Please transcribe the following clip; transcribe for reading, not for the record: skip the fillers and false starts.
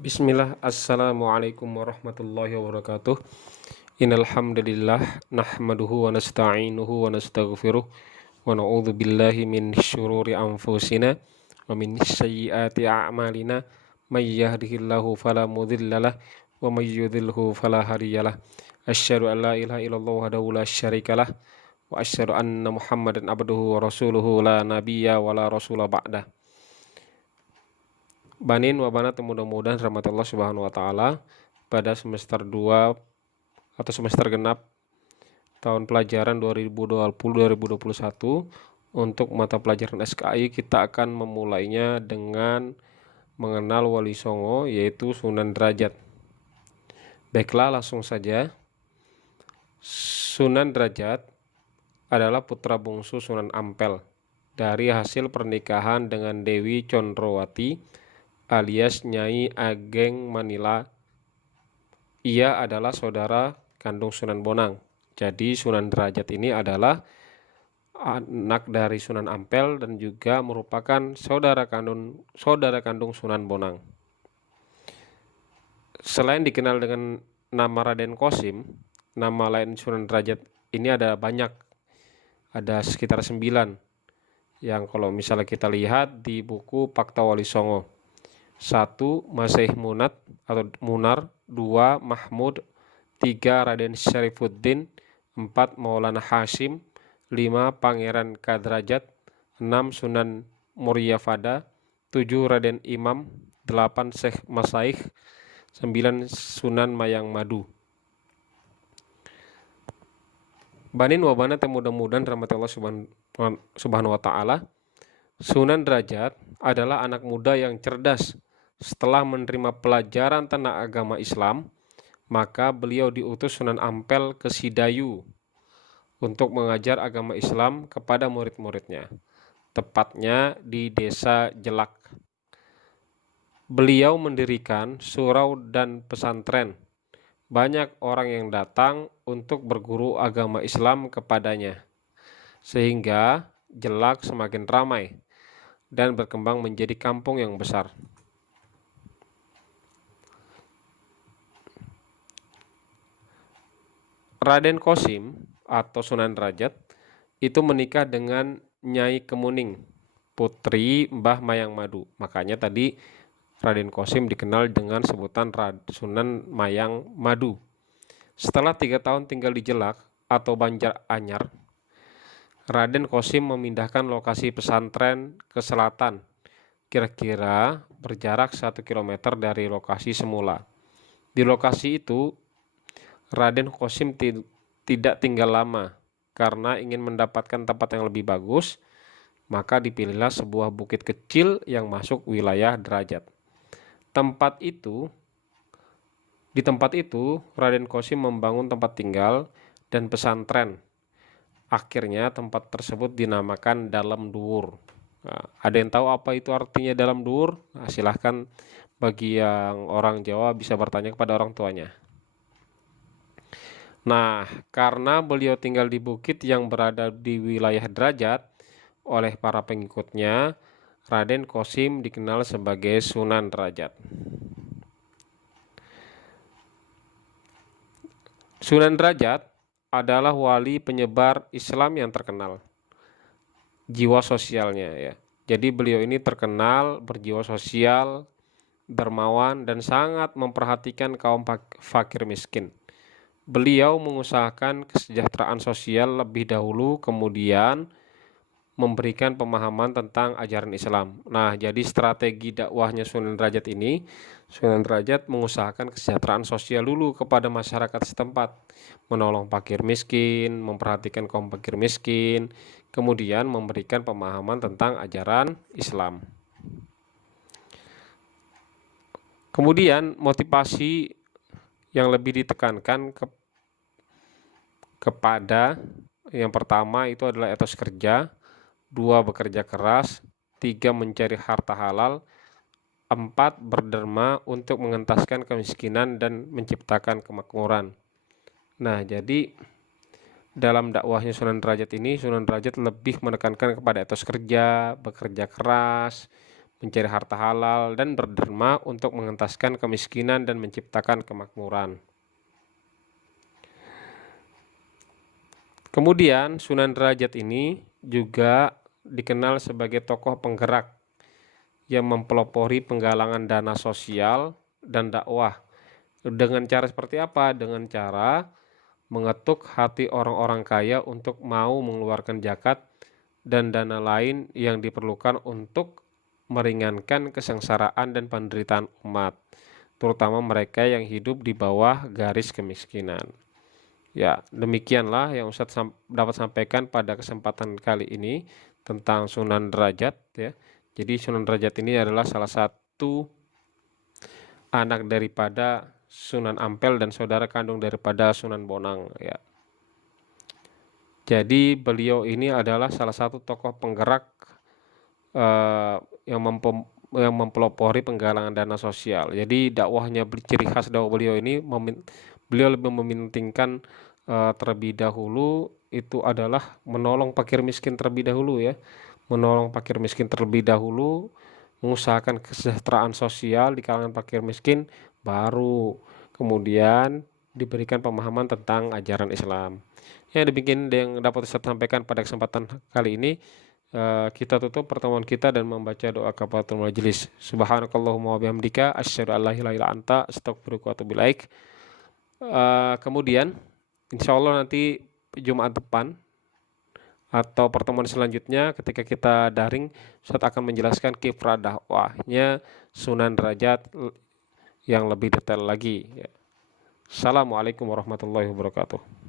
Bismillah, Assalamualaikum warahmatullahi wabarakatuh. Innal hamdalillah nahmaduhu wa nasta'inuhu wa nastaghfiruh wa na'udzu billahi min syururi anfusina wa min sayyiati a'malina may yahdihillahu fala mudhillalah wa may yudhilhu fala hadiyalah. Asyhadu an la ilaha illallah wahdahu la syarikalah wa asyhadu anna Muhammadan abduhu wa rasuluhu la nabiyya wa la rasula ba'dah. Banin wa banat, mudah-mudahan rahmat Allah Subhanahu wa taala pada semester 2 atau semester genap tahun pelajaran 2020-2021 untuk mata pelajaran SKI kita akan memulainya dengan mengenal Wali Songo, yaitu Sunan Derajat. Baiklah, langsung saja. Sunan Derajat adalah putra bungsu Sunan Ampel dari hasil pernikahan dengan Dewi Condrowati alias Nyai Ageng Manila. Ia adalah saudara kandung Sunan Bonang. Jadi Sunan Derajat ini adalah anak dari Sunan Ampel dan juga merupakan saudara kandung Sunan Bonang. Selain dikenal dengan nama Raden Kosim, nama lain Sunan Derajat ini ada banyak. Ada sekitar 9 yang kalau misalnya kita lihat di buku Fakta Wali Songo. 1. Masih Munat atau Munar, 2. Mahmud, 3. Raden Syarifuddin, 4. Maulana Hashim, 5. Pangeran Kadrajat, 6. Sunan Muryafada, 7. Raden Imam, 8. Syekh Masaikh, 9. Sunan Mayang Madu. Banin wa banat, mudah-mudahan rahmat Allah Subhanahu wa taala. Sunan Derajat adalah anak muda yang cerdas. Setelah menerima pelajaran tentang agama Islam, maka beliau diutus Sunan Ampel ke Sidayu untuk mengajar agama Islam kepada murid-muridnya, tepatnya di desa Jelak. Beliau mendirikan surau dan pesantren. Banyak orang yang datang untuk berguru agama Islam kepadanya, sehingga Jelak semakin ramai dan berkembang menjadi kampung yang besar. Raden Kosim atau Sunan Derajat itu menikah dengan Nyai Kemuning, putri Mbah Mayang Madu. Makanya tadi Raden Kosim dikenal dengan sebutan Sunan Mayang Madu. Setelah 3 tahun tinggal di Jelak atau Banjar Anyar, Raden Kosim memindahkan lokasi pesantren ke selatan, kira-kira berjarak 1 km dari lokasi semula. Di lokasi itu, Raden Kosim tidak tinggal lama karena ingin mendapatkan tempat yang lebih bagus, maka dipilihlah sebuah bukit kecil yang masuk wilayah Derajat. Di tempat itu, Raden Kosim membangun tempat tinggal dan pesantren. Akhirnya tempat tersebut dinamakan Dalam Duwur. Nah, ada yang tahu apa itu artinya Dalam Duwur? Nah, silahkan bagi yang orang Jawa bisa bertanya kepada orang tuanya. Nah, karena beliau tinggal di bukit yang berada di wilayah Derajat, oleh para pengikutnya, Raden Kosim dikenal sebagai Sunan Derajat. Sunan Derajat adalah wali penyebar Islam yang terkenal. Jiwa sosialnya ya. Jadi beliau ini terkenal berjiwa sosial, dermawan, dan sangat memperhatikan kaum fakir miskin. Beliau mengusahakan kesejahteraan sosial lebih dahulu, kemudian memberikan pemahaman tentang ajaran Islam. Nah, jadi strategi dakwahnya Sunan Derajat ini, Sunan Derajat mengusahakan kesejahteraan sosial dulu kepada masyarakat setempat, menolong fakir miskin, memperhatikan kaum fakir miskin, kemudian memberikan pemahaman tentang ajaran Islam. Kemudian motivasi yang lebih ditekankan kepada yang pertama itu adalah etos kerja, 2 bekerja keras, 3 mencari harta halal, 4 berderma untuk mengentaskan kemiskinan dan menciptakan kemakmuran. Nah, jadi dalam dakwahnya Sunan Derajat ini, Sunan Derajat lebih menekankan kepada etos kerja, bekerja keras, mencari harta halal, dan berderma untuk mengentaskan kemiskinan dan menciptakan kemakmuran. Kemudian Sunan Derajat ini juga dikenal sebagai tokoh penggerak yang mempelopori penggalangan dana sosial dan dakwah. Dengan cara seperti apa? Dengan cara mengetuk hati orang-orang kaya untuk mau mengeluarkan zakat dan dana lain yang diperlukan untuk meringankan kesengsaraan dan penderitaan umat, terutama mereka yang hidup di bawah garis kemiskinan. Ya, demikianlah yang Ustadz dapat sampaikan pada kesempatan kali ini tentang Sunan Derajat ya. Jadi Sunan Derajat ini adalah salah satu anak daripada Sunan Ampel dan saudara kandung daripada Sunan Bonang ya. Jadi beliau ini adalah salah satu tokoh penggerak yang mempelopori penggalangan dana sosial. Jadi dakwahnya, ciri khas dakwah beliau ini, beliau lebih mementingkan terlebih dahulu itu adalah menolong fakir miskin terlebih dahulu ya, menolong fakir miskin terlebih dahulu, mengusahakan kesejahteraan sosial di kalangan fakir miskin, baru kemudian diberikan pemahaman tentang ajaran Islam. Ya, demikian yang dapat saya sampaikan pada kesempatan kali ini. Kita tutup pertemuan kita dan membaca doa kafaratul majelis. Subhanakallahumma wa bihamdika asyhadu an la ilaha illa anta astaghfiruka wa atubu ilaik. Kemudian insyaallah nanti Jumat depan atau pertemuan selanjutnya ketika kita daring, Ustaz akan menjelaskan kiprah dakwahnya Sunan Derajat yang lebih detail lagi. Assalamualaikum warahmatullahi wabarakatuh.